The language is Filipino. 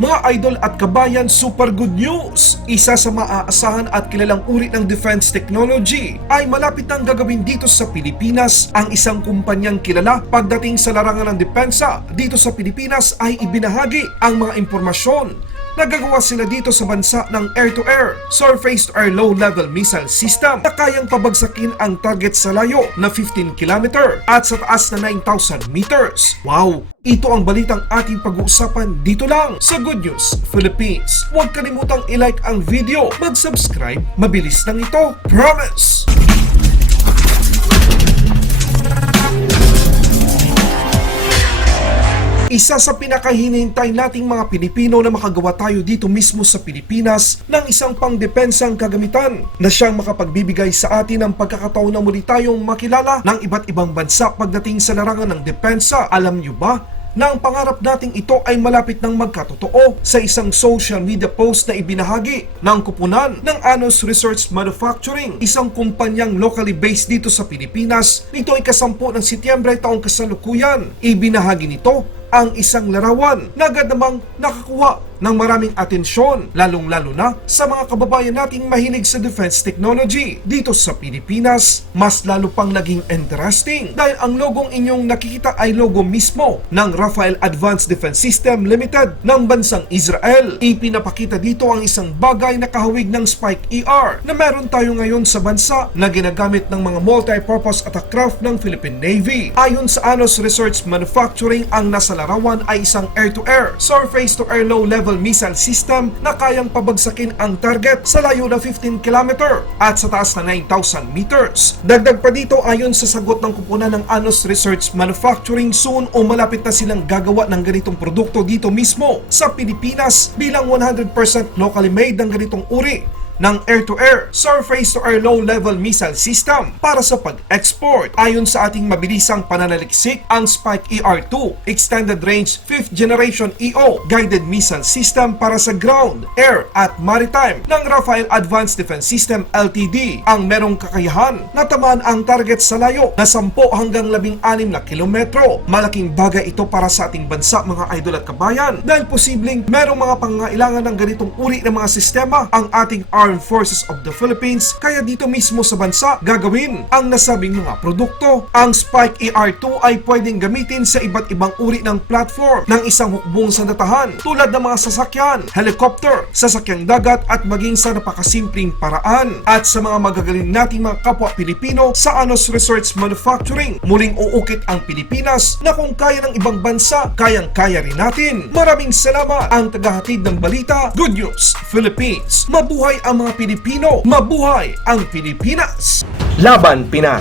Mga idol at kabayan, super good news! Isa sa maaasahan at kilalang uri ng defense technology ay malapit nang gagawin dito sa Pilipinas. Ang isang kumpanyang kilala pagdating sa larangan ng depensa dito sa Pilipinas ay ibinahagi ang mga impormasyon. Nagagawa sila dito sa bansa ng air-to-air, surface-to-air low-level missile system na kayang pabagsakin ang target sa layo na 15 km at sa taas na 9,000 meters. Wow! Ito ang balitang ating pag-uusapan dito lang sa Good News Philippines. Huwag kalimutang i-like ang video, mag-subscribe, mabilis lang ito, promise! Isa sa pinakahinihintay nating mga Pilipino na makagawa tayo dito mismo sa Pilipinas ng isang pangdepensang kagamitan na siyang makapagbibigay sa atin ng pagkakataon na muli tayong makilala ng iba't ibang bansa pagdating sa larangan ng depensa. Alam niyo ba na ang pangarap nating ito ay malapit ng magkatotoo sa isang social media post na ibinahagi ng kupunan ng Anos Research Manufacturing, isang kumpanyang locally based dito sa Pilipinas. Nito ay kasampu ng Setyembre taong kasalukuyan. Ibinahagi nito ang isang larawan na agad namang nakakuha ng maraming atensyon, lalong-lalo na sa mga kababayan nating mahilig sa defense technology dito sa Pilipinas. Mas lalo pang naging interesting dahil ang logong inyong nakikita ay logo mismo ng Rafael Advanced Defense System Limited ng bansang Israel. Ipinapakita dito ang isang bagay na kahawig ng Spike ER na meron tayo ngayon sa bansa na ginagamit ng mga multi-purpose attack craft ng Philippine Navy. Ayon sa Anos Research Manufacturing, ang nasa larawan ay isang air-to-air, surface-to-air low-level missile system na kayang pabagsakin ang target sa layo na 15 km at sa taas na 9,000 meters. Dagdag pa dito, ayon sa sagot ng kupunan ng Anos Research Manufacturing, soon o malapit na silang gagawa ng ganitong produkto dito mismo sa Pilipinas bilang 100% locally made ng ganitong uri ng air-to-air, surface-to-air low-level missile system para sa pag-export. Ayon sa ating mabilisang pananaliksik, ang Spike ER2 Extended Range 5th Generation EO Guided Missile System para sa ground, air at maritime ng Rafael Advanced Defense System Ltd ang merong kakayahan na tamaan ang target sa layo na 10 hanggang 16 na kilometro. Malaking bagay ito para sa ating bansa, mga idol at kabayan, dahil posibleng merong mga pangangailangan ng ganitong uri ng mga sistema ang ating Armed Forces of the Philippines, kaya dito mismo sa bansa gagawin ang nasabing mga produkto. Ang Spike ER2 ay pwedeng gamitin sa iba't ibang uri ng platform ng isang hukbong sandatahan tulad ng mga sasakyan, helicopter, sasakyang dagat at maging sa napakasimpleng paraan. At sa mga magagaling nating mga kapwa Pilipino sa Anos Research Manufacturing, muling uukit ang Pilipinas na kung kaya ng ibang bansa, kayang-kaya rin natin. Maraming salamat ang tagahatid ng balita, Good News Philippines. Mabuhay ang mga Pilipino, mabuhay ang Pilipinas! Laban Pinas!